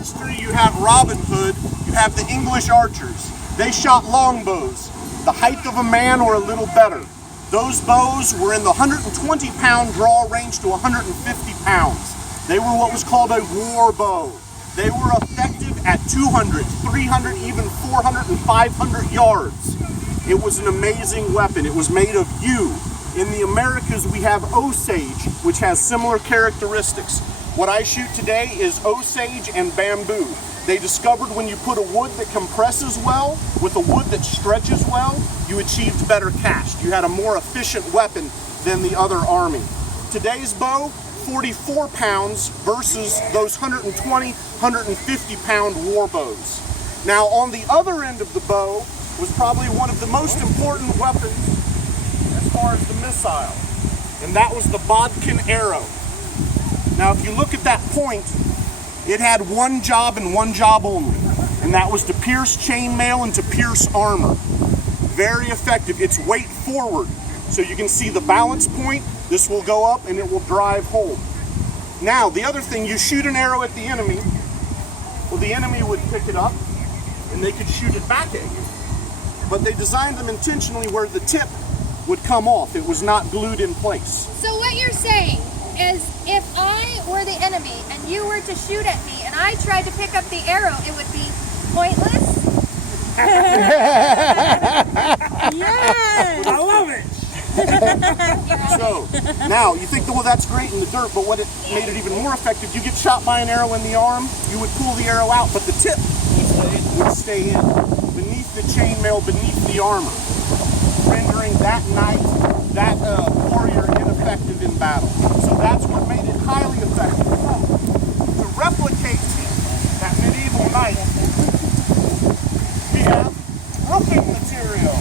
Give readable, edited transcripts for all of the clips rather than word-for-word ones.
history, you have Robin Hood, you have the English archers. They shot longbows, the height of a man or a little better. Those bows were in the 120-pound draw range to 150 pounds. They were what was called a war bow. They were effective at 200, 300, even 400 and 500 yards. It was an amazing weapon. It was made of yew. In the Americas, we have Osage, which has similar characteristics. What I shoot today is Osage and bamboo. They discovered when you put a wood that compresses well with a wood that stretches well, you achieved better cast. You had a more efficient weapon than the other army. Today's bow, 44 pounds versus those 120, 150-pound war bows. Now, on the other end of the bow was probably one of the most important weapons as far as the missile, and that was the bodkin arrow. Now, if you look at that point, it had one job and one job only, and that was to pierce chainmail and to pierce armor. Very effective. It's weight forward, so you can see the balance point. This will go up and it will drive home. Now, the other thing, you shoot an arrow at the enemy, well, the enemy would pick it up and they could shoot it back at you. But they designed them intentionally where the tip would come off. It was not glued in place. So what you're saying is if I were the enemy and you were to shoot at me and I tried to pick up the arrow, it would be pointless? Yes! I love it! So, now, you think, well, that's great in the dirt, but what it made it even more effective, you get shot by an arrow in the arm, you would pull the arrow out, but the tip would stay in, beneath the chainmail, beneath the armor, rendering that knight, that warrior ineffective in battle. So that's what made it highly effective. To replicate that medieval knight, we have roofing material.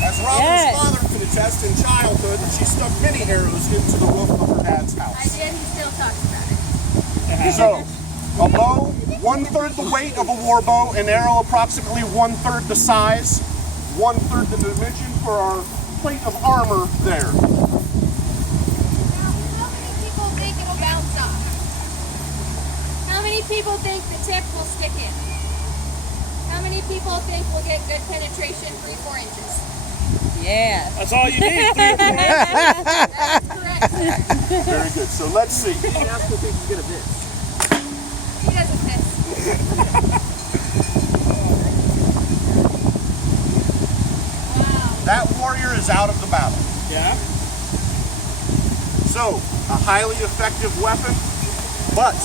As Robyn's father could attest, in childhood, she stuck many arrows into the roof of her dad's house. I did, he still talks about it. So, a bow, 1/3 the weight of a war bow, an arrow approximately 1/3 the size, 1/3 the dimension for our plate of armor there. Now, how many people think it'll bounce off? How many people think the tip will stick in? How many people think we'll get good penetration 3-4 inches? Yeah. That's all you need, 3 or 4 inches. That's correct. Very good. So let's see. He doesn't piss. Wow. That warrior is out of the battle. Yeah. So, a highly effective weapon, but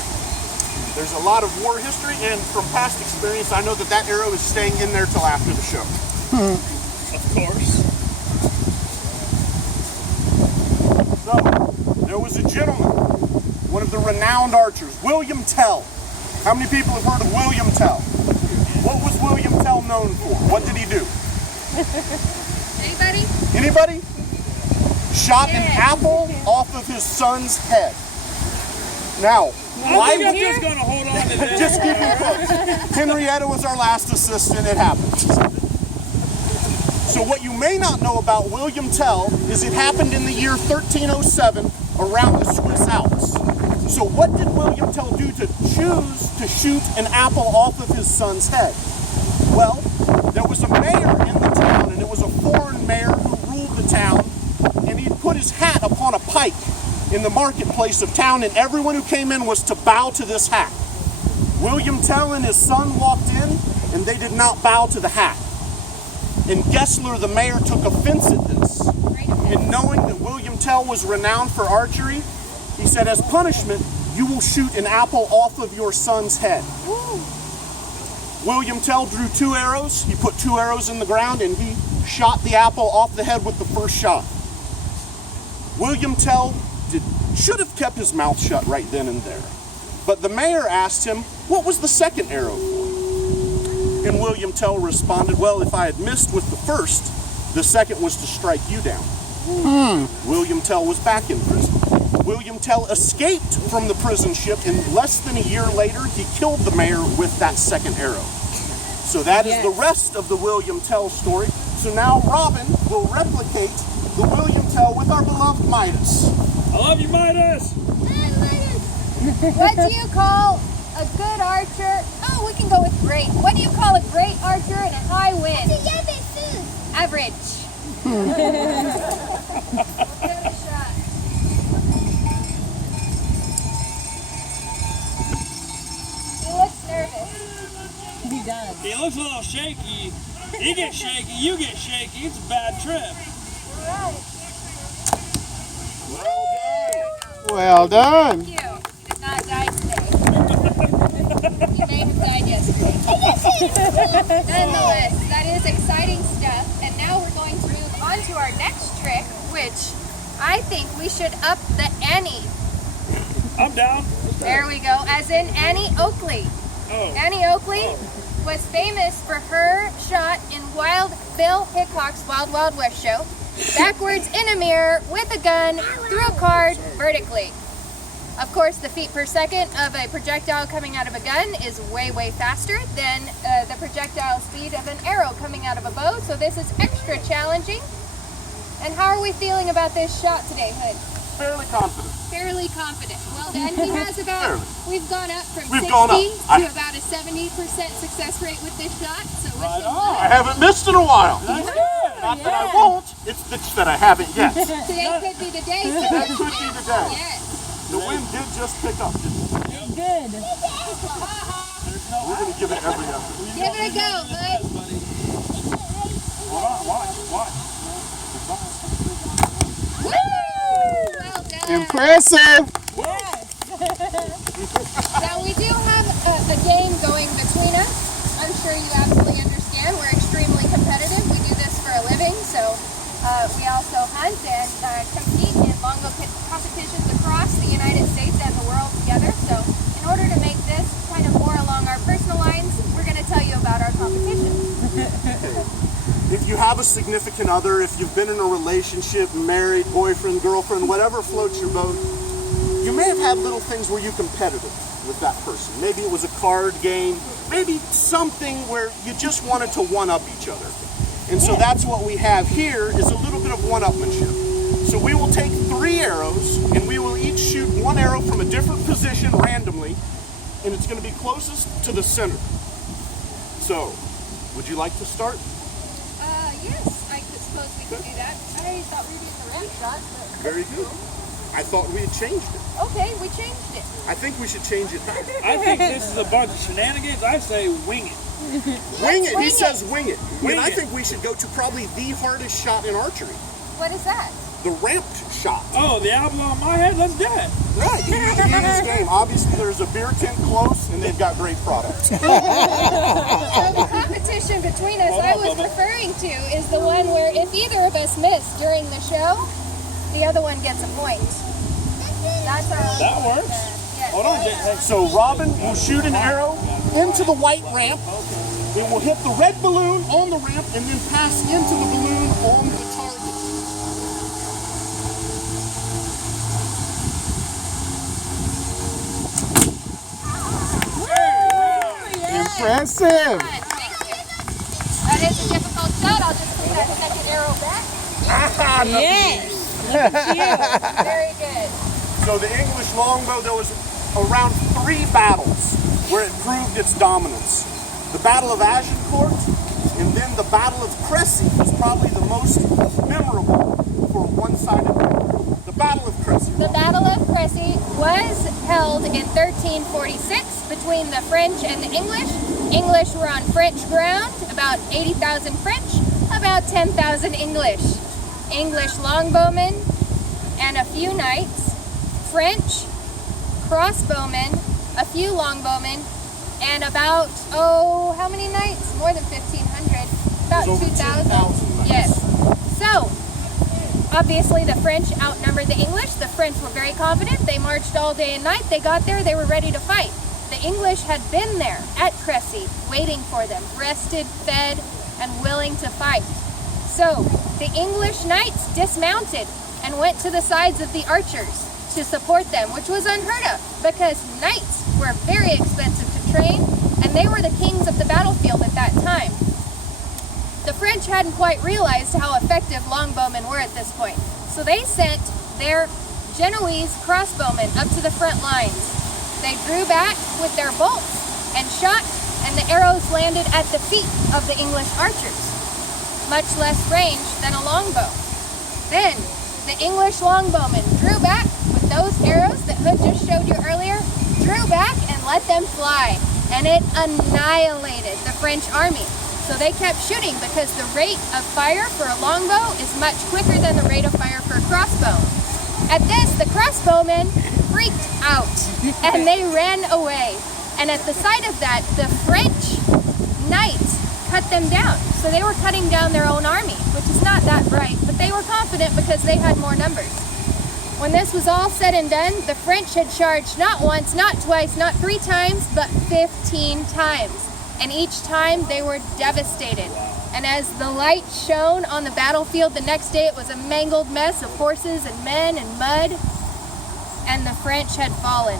there's a lot of war history, and from past experience, I know that that arrow is staying in there till after the show. Of course. So, there was a gentleman, one of the renowned archers, William Tell. How many people have heard of William Tell? What was William Tell known for? What did he do? Anybody? Anybody? Shot an apple off of his son's head. Now, I think I'm just going to hold on to this. just keep it close. Henrietta was our last assistant. It happened. So what you may not know about William Tell is it happened in the year 1307 around the Swiss Alps. So what did William Tell do to choose to shoot an apple off of his son's head? Well, there was a mayor in the town, and it was a foreign mayor who ruled the town, and he'd put his hat upon a pike in the marketplace of town, and everyone who came in was to bow to this hat. William Tell and his son walked in, and they did not bow to the hat. And Gessler, the mayor, took offense at this. And knowing that William Tell was renowned for archery, he said, as punishment, you will shoot an apple off of your son's head. William Tell drew 2 arrows. He put 2 arrows in the ground, and he shot the apple off the head with the first shot. William Tell should have kept his mouth shut right then and there. But the mayor asked him, what was the second arrow for? And William Tell responded, well, if I had missed with the first, the second was to strike you down. William Tell was back in prison. William Tell escaped from the prison ship, and less than a year later, he killed the mayor with that second arrow. So that is the rest of the William Tell story. So now Robyn will replicate the William Tell with our beloved Midas. I love you, Midas. What do you call a good archer. Oh, we can go with great. What do you call a great archer in a high wind? Average. We'll give it a shot. He looks nervous. He does. He looks a little shaky. He gets shaky, you get shaky. It's a bad trip. Right. Well done. Thank you. He did not die today. He may have died yesterday. Nonetheless, that is exciting stuff. And now we're going to move on to our next trick, which I think we should up the Annie. I'm down. There we go. As in Annie Oakley. Oh. Annie Oakley was famous for her shot in Bill Hickok's Wild Wild West show. Backwards in a mirror with a gun through a card vertically. Of course, the feet per second of a projectile coming out of a gun is way, way faster than the projectile speed of an arrow coming out of a bow, so this is extra challenging. And how are we feeling about this shot today, Hood? Fairly confident. Fairly confident. Well then, he has about, we've gone up from We've 60 gone up. to about a 70% success rate with this shot, so wish him I luck. haven't missed in a while. That's good. Not that I won't. It's that I haven't yet. Today could be the day. That could be the day. Yes. The wind did just pick up, didn't it? Good. We're going to give it every effort. Give it a go, Hood. Hold on, watch. Woo! Well done. Impressive. Now we do have a game going between us. I'm sure you absolutely understand. We're extremely competitive. We do this for a living, so we also hunt and compete in longbow competitions across the United States and the world together. So in order to make this kind of more along our personal lines, we're going to tell you about our competition. If you have a significant other, if you've been in a relationship, married, boyfriend, girlfriend, whatever floats your boat, you may have had little things where you're competitive with that person. Maybe it was a card game, maybe something where you just wanted to one-up each other. And so that's what we have here, is a little bit of one-upmanship. So we will take 3 arrows, and we will each shoot 1 arrow from a different position randomly, and it's going to be closest to the center. So, would you like to start? Yes, I suppose we could do that. I thought we were doing the ramp shot, but Very good. I thought we had changed it. okay, we changed it. I think we should change it back. I think this is a bunch of shenanigans. I say wing it. Wing it. wing He it. says wing it. Wing And I it. think we should go to probably the hardest shot in archery, What is that? the ramped shot. Oh, the apple on my head? Let's do it. Right. It is game. Obviously, there's a beer tent close, and they've got great products. So the competition between us I was referring to is the one where if either of us miss during the show, the other one gets a point. That's our That works. yes. Hold on, Jay. So Robyn will shoot an arrow into the white ramp. It will hit the red balloon on the ramp and then pass into the balloon on the target. Impressive. Thank you. That is a difficult shot. I'll just put that second arrow back. Yes. Very good. So the English longbow, there was around 3 battles where it proved its dominance. The Battle of Agincourt, and then the Battle of Cressy was probably the most memorable for one-sided battle. The Battle of Cressy. The Battle of Cressy was held in 1346 between the French and the English. English were on French ground, about 80,000 French, about 10,000 English. English longbowmen and a few knights, French crossbowmen, a few longbowmen, and about, how many knights? More than 1,500. About Over 2,000. 10,000 knights. Yes. So, obviously the French outnumbered the English. The French were very confident. They marched all day and night. They got there, they were ready to fight. The English had been there at Cressy, waiting for them, rested, fed, and willing to fight. So, the English knights dismounted and went to the sides of the archers to support them, which was unheard of because knights were very expensive to train and they were the kings of the battlefield at that time. The French hadn't quite realized how effective longbowmen were at this point, so they sent their Genoese crossbowmen up to the front lines. They drew back with their bolts and shot, and the arrows landed at the feet of the English archers, much less range than a longbow. Then the English longbowmen drew back with those arrows that Hood just showed you earlier, drew back and let them fly, and it annihilated the French army. So they kept shooting because the rate of fire for a longbow is much quicker than the rate of fire for a crossbow. At this, the crossbowmen freaked out and they ran away. And at the sight of that, the French knights cut them down. So they were cutting down their own army, which is not that bright, but they were confident because they had more numbers. When this was all said and done, the French had charged not once, not twice, not 3 times, but 15 times. And each time they were devastated. And as the light shone on the battlefield the next day, it was a mangled mess of horses and men and mud. And the French had fallen.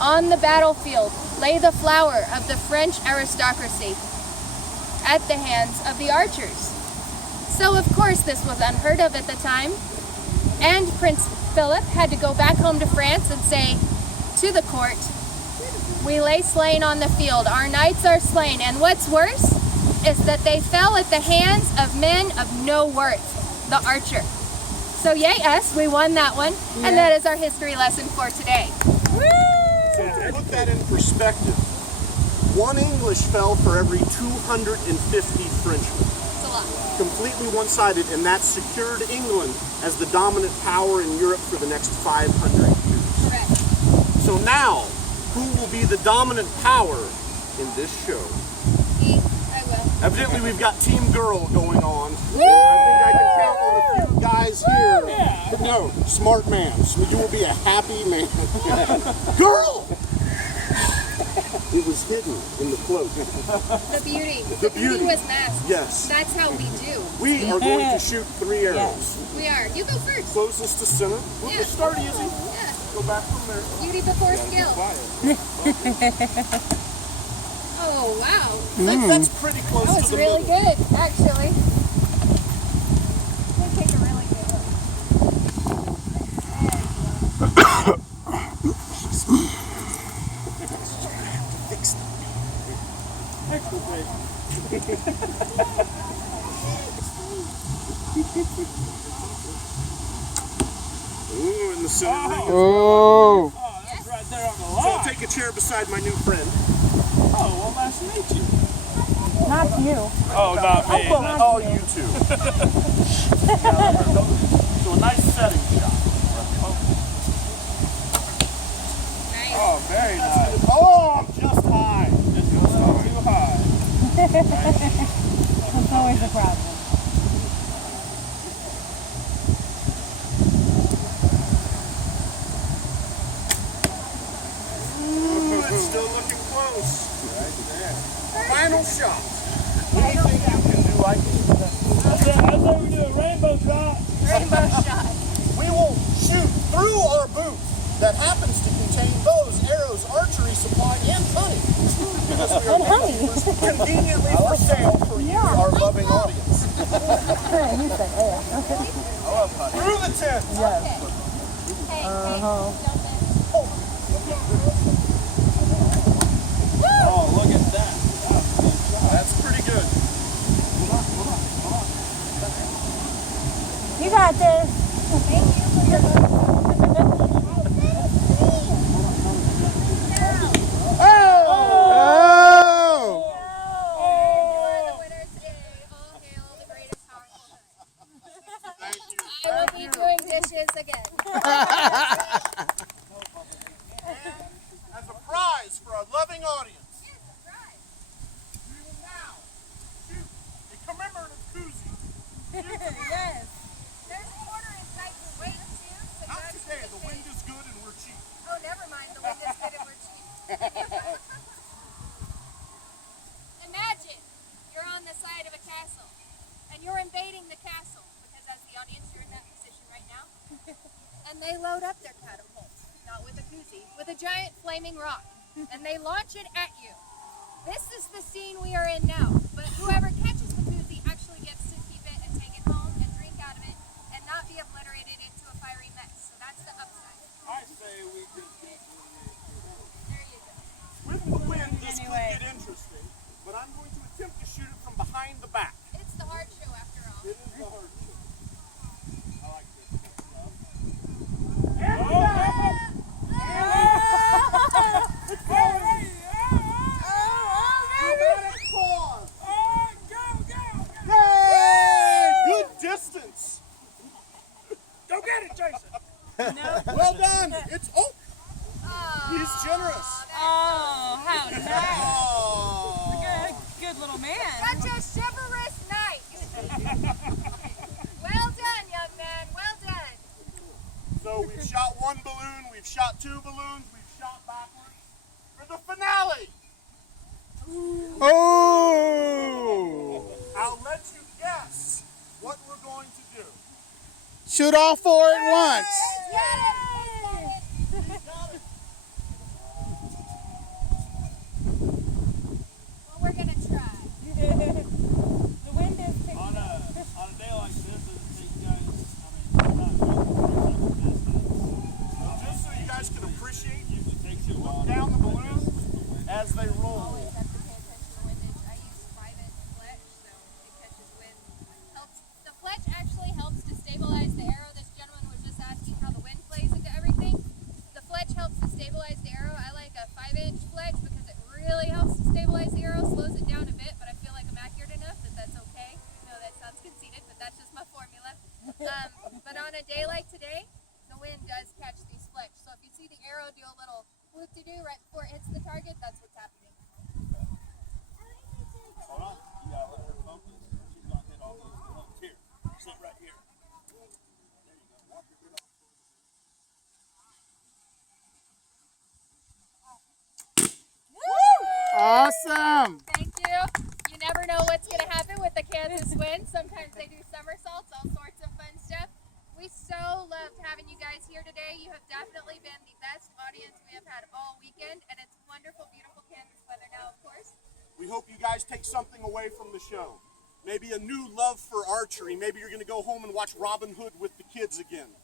On the battlefield lay the flower of the French aristocracy at the hands of the archers. So of course this was unheard of at the time. And Prince Philip had to go back home to France and say to the court, "We lay slain on the field, our knights are slain, and what's worse is that they fell at the hands of men of no worth, the archer." So yay us, we won that one, and that is our history lesson for today. So to put that in perspective, 1 English fell for every 250 Frenchmen. It's a lot. Completely one-sided, and that secured England as the dominant power in Europe for the next 500 years. Correct. So now, who will be the dominant power in this show? Me, I will. Evidently, we've got Team Girl going on. And I think I can count on a few guys here. Yeah. No, smart man. So you will be a happy man. Girl! It was hidden in the cloak. The beauty. The beauty. was masked. Yes. That's how we do. We are going to shoot 3 arrows. We are. You go first. Closest to center. We'll Yeah. start easy. Yeah. Go back from there. Beauty before skill. Oh, wow. That's pretty close That to was the really middle. good, actually. I'm gonna take a really good look. Ooh, in the center ring. Oh. Oh, that's right there on the So I'll line. take a chair beside my new friend. Oh, well, nice to meet you. Not you. Oh, not me. Oh, you two. So a nice setting shot. Nice. Oh, very nice. Oh, just high. Just a little too high. That's always a problem. Ooh, it's still looking close. Final shot. Anything you can do, I can do. I thought we do a rainbow shot. Rainbow shot. We will shoot through our booth that happens to contain bows, arrows, archery supply, and honey. Because we are And honey. conveniently for sale for you, our loving audience. You said air. Through the tent. Yes. Hey, Oh, look at that. That's pretty good. You got this. Oh. the winner today. All hail the greatest powerful Hood. Thank you. I will be doing dishes again. As a prize for our loving audience, we will now shoot a commemorative koozie. Yes. There's quarter in sight for weight too. So Not that's today. pretty The big. wind is good and we're cheap. Oh, never mind. The wind is good and we're cheap. Imagine you're on the side of a castle and you're invading the castle because as the audience you're in that position right now. And they load up their catapult, not with a koozie, with a giant flaming rock, and they launch it at you. This is the scene we are in now, but whoever catches the koozie actually gets to keep it and take it home and drink out of it and not be obliterated into a fiery mess. So that's the upside. I say we just get Well done. It's he's generous. Oh, how nice. Oh. Good little man. Such a chivalrous night. Well done, young man. Well done. So we've shot one balloon, we've shot two balloons, we've shot backwards for the finale. Oh! I'll let you guess what we're going to do. Shoot all four at once. Well, we're gonna try. The wind is picking On up. a day like this, does it take you guys, not Just so you guys can appreciate, you it takes you a while. down the balloons as they roll. Always have to pay attention to windage. I use 5-inch fletch, so it catches wind. The fletch actually helps to stabilize the arrow. This gentleman was just asking how the wind plays into everything. The fletch helps to stabilize the arrow. I like a 5-inch fletch because it really helps to stabilize the arrow, slows it down a bit, but I feel like I'm accurate enough that that's okay. I know that sounds conceited, but that's just my formula. But on a day like today, the wind does catch these fletch. So if you see the arrow do a little whoop-de-doo right before it hits the target, that's what's happening. Hold on. You gotta let her focus. She's gonna hit all those balloons. Here. Sit right here. There you go. Watch her get off. Awesome. Thank you. You never know what's going to happen with the Kansas wind. Sometimes they do somersaults, all sorts of fun stuff. We so loved having you guys here today. You have definitely been the best audience we have had all weekend, and it's wonderful, beautiful Kansas weather now, of course. We hope you guys take something away from the show. Maybe a new love for archery. Maybe you're going to go home and watch Robin Hood with the kids again.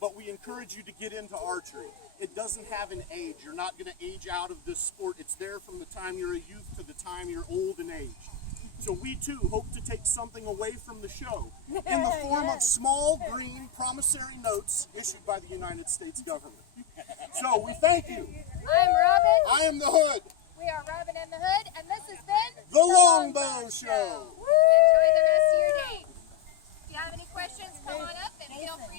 But we encourage you to get into archery. It doesn't have an age. You're not going to age out of this sport. It's there from the time you're a youth to the time you're old in age. So we too hope to take something away from the show in the form of small green promissory notes issued by the United States government. So we thank you. I'm Robin. I am the Hood. We are Robin and the Hood, and this has been The Longbow Show. Enjoy the rest of your day. If you have any questions, come on up and feel free